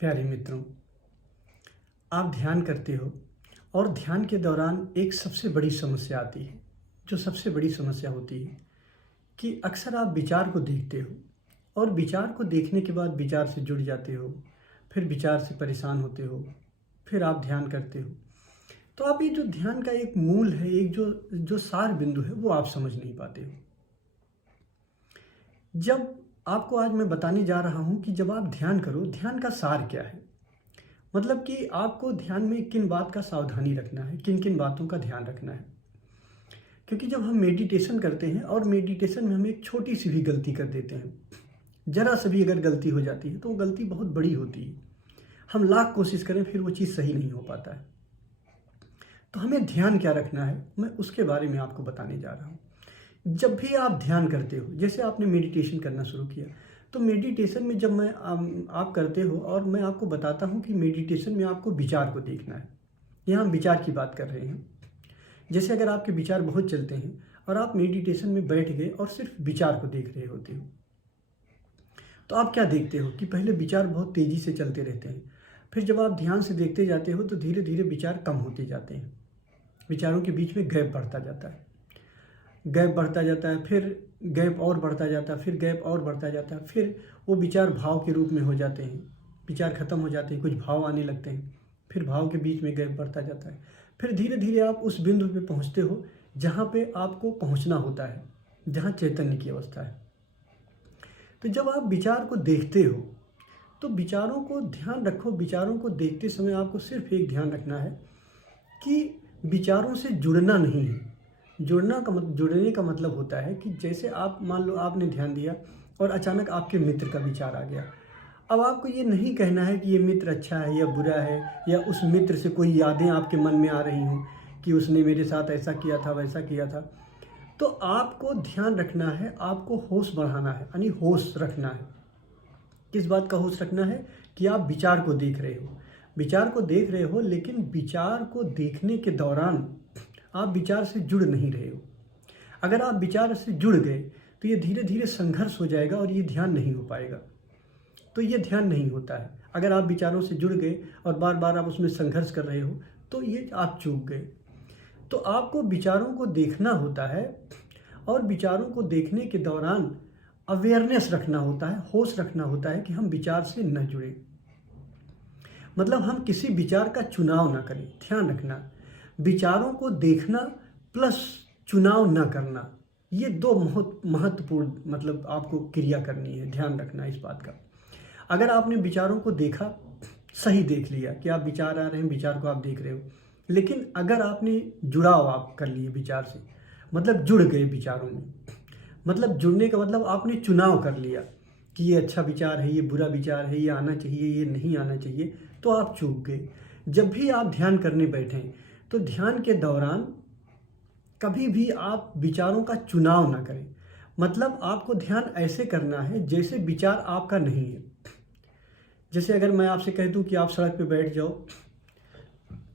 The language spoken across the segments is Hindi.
प्यारे मित्रों, आप ध्यान करते हो और ध्यान के दौरान एक सबसे बड़ी समस्या आती है। जो सबसे बड़ी समस्या होती है कि अक्सर आप विचार को देखते हो और विचार को देखने के बाद विचार से जुड़ जाते हो, फिर विचार से परेशान होते हो, फिर आप ध्यान करते हो। तो आप ये जो ध्यान का एक मूल है, एक जो जो सार बिंदु है, वो आप समझ नहीं पाते हो। जब आपको आज मैं बताने जा रहा हूँ कि जब आप ध्यान करो, ध्यान का सार क्या है। मतलब कि आपको ध्यान में किन बात का सावधानी रखना है, किन किन बातों का ध्यान रखना है। क्योंकि जब हम मेडिटेशन करते हैं और मेडिटेशन में हम एक छोटी सी भी गलती कर देते हैं, जरा सी भी अगर गलती हो जाती है तो वो गलती बहुत बड़ी होती है। हम लाख कोशिश करें फिर वो चीज़ सही नहीं हो पाता है। तो हमें ध्यान क्या रखना है, मैं उसके बारे में आपको बताने जा रहा हूँ। जब भी आप ध्यान करते हो, जैसे आपने मेडिटेशन करना शुरू किया, तो मेडिटेशन में जब आप करते हो और मैं आपको बताता हूँ कि मेडिटेशन में आपको विचार को देखना है। यहाँ हम विचार की बात कर रहे हैं। जैसे अगर आपके विचार बहुत चलते हैं और आप मेडिटेशन में बैठ गए और सिर्फ विचार को देख रहे होते हो, तो आप क्या देखते हो कि पहले विचार बहुत तेज़ी से चलते रहते हैं, फिर जब आप ध्यान से देखते जाते हो तो धीरे धीरे विचार कम होते जाते हैं। विचारों के बीच में गैप बढ़ता जाता है, गैप बढ़ता जाता है, फिर गैप और बढ़ता जाता है, फिर गैप और बढ़ता जाता है, फिर वो विचार भाव के रूप में हो जाते हैं। विचार खत्म हो जाते हैं, कुछ भाव आने लगते हैं, फिर भाव के बीच में गैप बढ़ता जाता है, फिर धीरे धीरे आप उस बिंदु पे पहुंचते हो जहाँ पे आपको पहुंचना होता है, जहाँ चैतन्य की अवस्था है। तो जब आप विचार को देखते हो तो विचारों को ध्यान रखो। विचारों को देखते समय आपको सिर्फ एक ध्यान रखना है कि विचारों से जुड़ना नहीं है। जुड़ने का मतलब होता है कि जैसे आप मान लो आपने ध्यान दिया और अचानक आपके मित्र का विचार आ गया। अब आपको ये नहीं कहना है कि ये मित्र अच्छा है या बुरा है, या उस मित्र से कोई यादें आपके मन में आ रही हों कि उसने मेरे साथ ऐसा किया था, वैसा किया था। तो आपको ध्यान रखना है, आपको होश बढ़ाना है, यानी होश रखना है। किस बात का होश रखना है कि आप विचार को देख रहे हो, विचार को देख रहे हो, लेकिन विचार को देखने के दौरान आप विचार से जुड़ नहीं रहे हो। अगर आप विचार से जुड़ गए तो ये धीरे धीरे संघर्ष हो जाएगा और ये ध्यान नहीं हो पाएगा। तो ये ध्यान नहीं होता है। अगर आप विचारों से जुड़ गए और बार बार आप उसमें संघर्ष कर रहे हो तो ये आप चूक गए। तो आपको विचारों को देखना होता है और विचारों को देखने के दौरान अवेयरनेस रखना होता है, होश रखना होता है कि हम विचार से न जुड़े। मतलब हम किसी विचार का चुनाव ना करें। ध्यान रखना, विचारों को देखना प्लस चुनाव न करना, ये दो बहुत महत्वपूर्ण मतलब आपको क्रिया करनी है। ध्यान रखना इस बात का। अगर आपने विचारों को देखा, सही देख लिया कि आप विचार आ रहे हैं, विचार को आप देख रहे हो, लेकिन अगर आपने जुड़ाव आप कर लिए विचार से, मतलब जुड़ गए विचारों में, मतलब जुड़ने का मतलब आपने चुनाव कर लिया कि ये अच्छा विचार है, ये बुरा विचार है, ये आना चाहिए, ये नहीं आना चाहिए, तो आप चूक गए। जब भी आप ध्यान करने बैठें तो ध्यान के दौरान कभी भी आप विचारों का चुनाव ना करें। मतलब आपको ध्यान ऐसे करना है जैसे विचार आपका नहीं है। जैसे अगर मैं आपसे कह दूं कि आप सड़क पे बैठ जाओ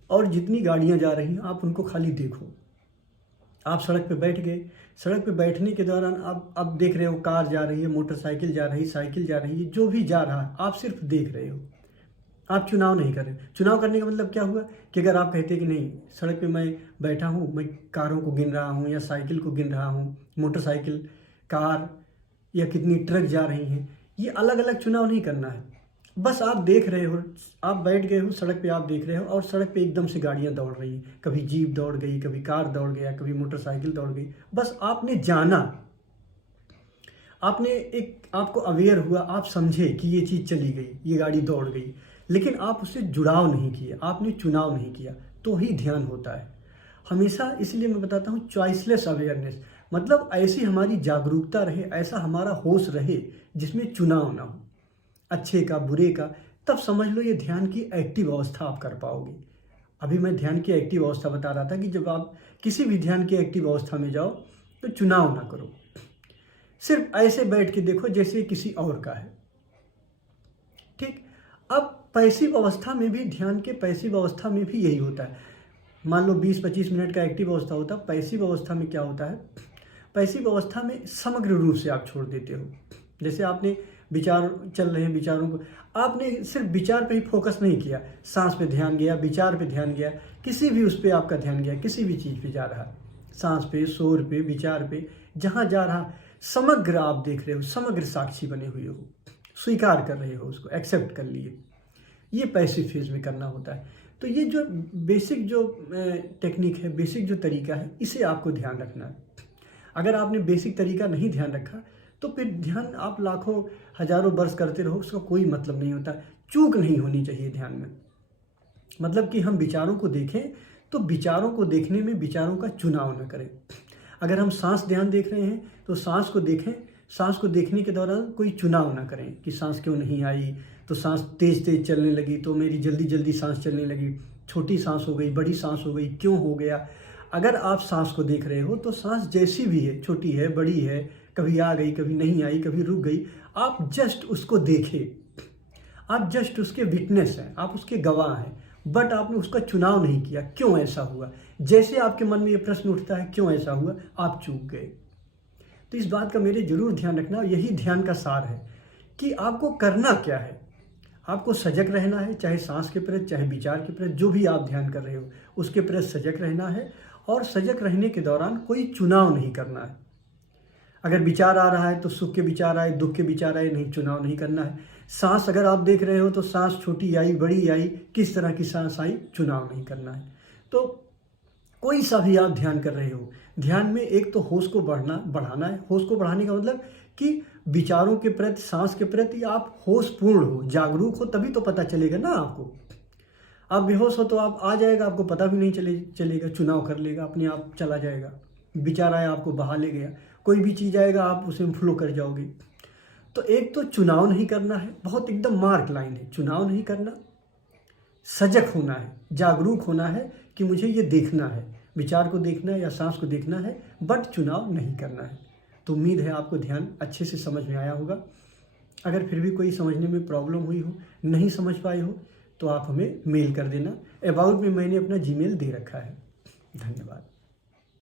और जितनी गाड़ियां जा रही हैं आप उनको खाली देखो। आप सड़क पे बैठ गए, सड़क पे बैठने के दौरान आप अब देख रहे हो, कार जा रही है, मोटरसाइकिल जा रही है, साइकिल जा रही है, जो भी जा रहा है आप सिर्फ देख रहे हो, आप चुनाव नहीं कर रहे। चुनाव करने का मतलब क्या हुआ कि अगर आप कहते कि नहीं, सड़क पे मैं बैठा हूँ, मैं कारों को गिन रहा हूँ या साइकिल को गिन रहा हूँ, मोटरसाइकिल, कार या कितनी ट्रक जा रही हैं, ये अलग अलग चुनाव नहीं करना है। बस आप देख रहे हो, आप बैठ गए हो सड़क पे, आप देख रहे हो और सड़क पे एकदम से गाड़ियाँ दौड़ रही हैं, कभी जीप दौड़ गई, कभी कार दौड़ गया, कभी मोटरसाइकिल दौड़ गई। बस आपने जाना, आपने एक आपको अवेयर हुआ, आप समझे कि ये चीज़ चली गई, ये गाड़ी दौड़ गई, लेकिन आप उससे जुड़ाव नहीं किया, आपने चुनाव नहीं किया, तो ही ध्यान होता है हमेशा। इसलिए मैं बताता हूँ चॉइसलेस अवेयरनेस, मतलब ऐसी हमारी जागरूकता रहे, ऐसा हमारा होश रहे जिसमें चुनाव ना हो, अच्छे का बुरे का। तब समझ लो ये ध्यान की एक्टिव अवस्था आप कर पाओगे। अभी मैं ध्यान की एक्टिव अवस्था बता रहा था कि जब आप किसी भी ध्यान की एक्टिव अवस्था में जाओ तो चुनाव ना करो, सिर्फ ऐसे बैठ के देखो जैसे किसी और का है। ठीक। अब पैसिव अवस्था में भी, ध्यान के पैसिव अवस्था में भी यही होता है। मान लो 20-25 मिनट का एक्टिव अवस्था होता है, पैसिव अवस्था में क्या होता है, पैसिव अवस्था में समग्र रूप से आप छोड़ देते हो। जैसे आपने विचार चल रहे हैं, विचारों को आपने सिर्फ विचार पे ही फोकस नहीं किया, सांस पे ध्यान गया, विचार पे ध्यान गया, किसी भी उस पे आपका ध्यान गया, किसी भी चीज़ पे जा रहा, सांस पे, शोर पे, विचार पे, जहाँ जा रहा समग्र आप देख रहे हो, समग्र साक्षी बने हुए हो, स्वीकार कर रहे हो, उसको एक्सेप्ट कर लिए। ये पैसिव फेज में करना होता है। तो ये जो बेसिक जो टेक्निक है, बेसिक जो तरीका है, इसे आपको ध्यान रखना है। अगर आपने बेसिक तरीका नहीं ध्यान रखा तो फिर ध्यान आप लाखों हजारों वर्ष करते रहो, उसका कोई मतलब नहीं होता। चूक नहीं होनी चाहिए ध्यान में। मतलब कि हम विचारों को देखें तो विचारों को देखने में विचारों का चुनाव न करें। अगर हम सांस ध्यान देख रहे हैं तो सांस को देखें, सांस को देखने के दौरान कोई चुनाव ना करें कि सांस क्यों नहीं आई, तो सांस तेज तेज चलने लगी तो मेरी जल्दी जल्दी सांस चलने लगी, छोटी सांस हो गई, बड़ी सांस हो गई, क्यों हो गया। अगर आप सांस को देख रहे हो तो सांस जैसी भी है, छोटी है, बड़ी है, कभी आ गई, कभी नहीं आई, कभी रुक गई, आप जस्ट उसको देखें, आप जस्ट उसके विटनेस हैं, आप उसके गवाह हैं, बट आपने उसका चुनाव नहीं किया। क्यों ऐसा हुआ, जैसे आपके मन में ये प्रश्न उठता है क्यों ऐसा हुआ, आप चूक गए। तो इस बात का मेरे जरूर ध्यान रखना, और यही ध्यान का सार है कि आपको करना क्या है। आपको सजग रहना है, चाहे सांस के प्रति, चाहे विचार के प्रति, जो भी आप ध्यान कर रहे हो उसके प्रति सजग रहना है, और सजग रहने के दौरान कोई चुनाव नहीं करना है। अगर विचार आ रहा है तो सुख के विचार आए, दुख के विचार आए, नहीं, चुनाव नहीं करना है। सांस अगर आप देख रहे हो तो सांस छोटी आई, बड़ी आई, किस तरह की सांस आई, चुनाव नहीं करना है। तो कोई सा भी आप ध्यान कर रहे हो, ध्यान में एक तो होश को बढ़ाना है। होश को बढ़ाने का मतलब कि विचारों के प्रति, सांस के प्रति आप होशपूर्ण हो, जागरूक हो, तभी तो पता चलेगा ना आपको। आप बेहोश हो तो आप आ जाएगा, आपको पता भी नहीं चलेगा, चुनाव कर लेगा, अपने आप चला जाएगा। विचार आया आपको बहा ले गया, कोई भी चीज़ आएगा आप उसमें फ्लो कर जाओगे। तो एक तो चुनाव नहीं करना है, बहुत एकदम मार्क लाइन है, चुनाव नहीं करना, सजग होना है, जागरूक होना है कि मुझे ये देखना है, विचार को देखना है या सांस को देखना है, बट चुनाव नहीं करना है। तो उम्मीद है आपको ध्यान अच्छे से समझ में आया होगा। अगर फिर भी कोई समझने में प्रॉब्लम हुई हो, नहीं समझ पाए हो, तो आप हमें मेल कर देना। अबाउट में मैंने अपना जीमेल दे रखा है। धन्यवाद।